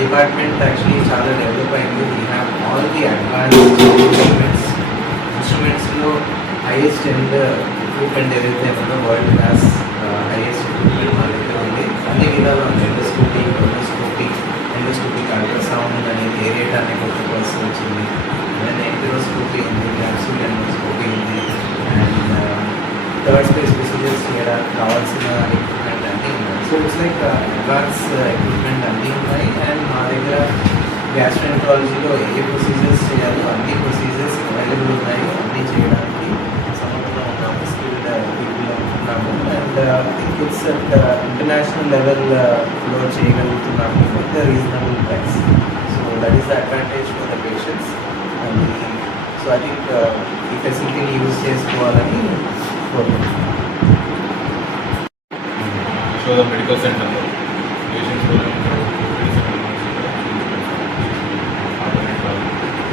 Department actually చాలా develop అయింది. We have all the advanced ఇన్స్ట్రుమెంట్స్లో హైయెస్ట్ ఎండ్ ఎక్విప్మెంట్ ఏదైతే ఉందో వరల్డ్ క్లాస్ హైయెస్ట్ ఎక్విప్మెంట్ మా దగ్గర ఉంది. అన్ని విధాలు ఉంది. ఎండోస్కోపిక్ అల్ట్రాసౌండ్ అని ఏరియట్ అనే కొత్త కోర్స్ వచ్చింది. అండ్ ఎంటరోస్కోపీ ఉంది, క్యాప్సూల్ ఎండోస్కోపీ ఉంది. అండ్ థర్డ్ స్పేస్ ప్రొసీజర్స్ చేయడానికి కావాల్సిన ఎక్విప్మెంట్ అన్నీ ఉన్నాయి. So it's like advance equipment అన్నీ ఉన్నాయి. అండ్ మా దగ్గర గ్యాస్ట్రోఎంట్రాలజీలో ఏ ప్రొసీజర్స్ చేయాలో అన్ని ప్రొసీజర్స్ అవైలబుల్ ఉన్నాయి. అన్నీ చేయడానికి సమర్థంగా ఉన్నాము, స్కిల్డ్ పీపుల్ ఉన్నాము. అండ్ ఇట్స్ అట్ ఇంటర్నేషనల్ లెవెల్లో చేయగలుగుతున్నాము with reasonable price. So that is the advantage for the patients. And so I think ఈ ఫెసిలిటీని యూజ్ చేసుకోవాలని కోరుకుంటున్నాను. యశోద మెడికల్ సెంటర్లో పేషెంట్స్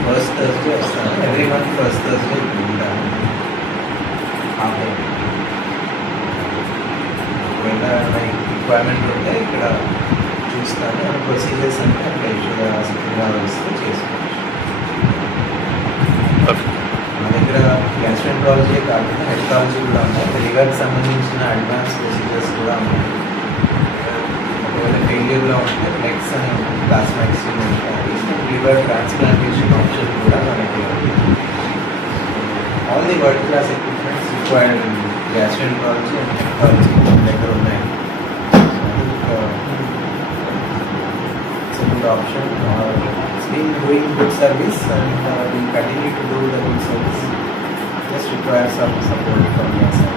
ఫస్ట్ థర్స్డే వస్తాను. ఎవ్రీ మంత్ ఫస్ట్ థర్స్డే ఉంటాను. ఒకవేళ రిక్వైర్మెంట్ ఉంటే ఇక్కడ చూస్తాను. అండ్ ప్రొసీజర్స్ అంటే అక్కడ యశోద హాస్పిటల్ వస్తే చేసుకోవచ్చు. మా దగ్గర గ్యాస్ట్రోఎంట్రాలజీ కాకుండా హెపటాలజీ కూడా ఉన్నాయి. లివర్కి సంబంధించిన అడ్వాన్స్ ప్రొసీజర్స్ కూడా ఉన్నాయి. ఒకవేళ ఫెయిల్యూర్లో ఉంటే ఫ్లెక్స్ అని ప్లాస్మా ఎక్స్పీరియన్స్ ఉంటుంది. లివర్ ట్రాన్స్ప్లాంటేషన్ ఆప్షన్ కూడా మనకి all the world class equipments required in gastroenterology and hepatology దగ్గర ఉన్నాయి. It's good option. It's been doing good service and we continue to do the good service. Just require some support from your side.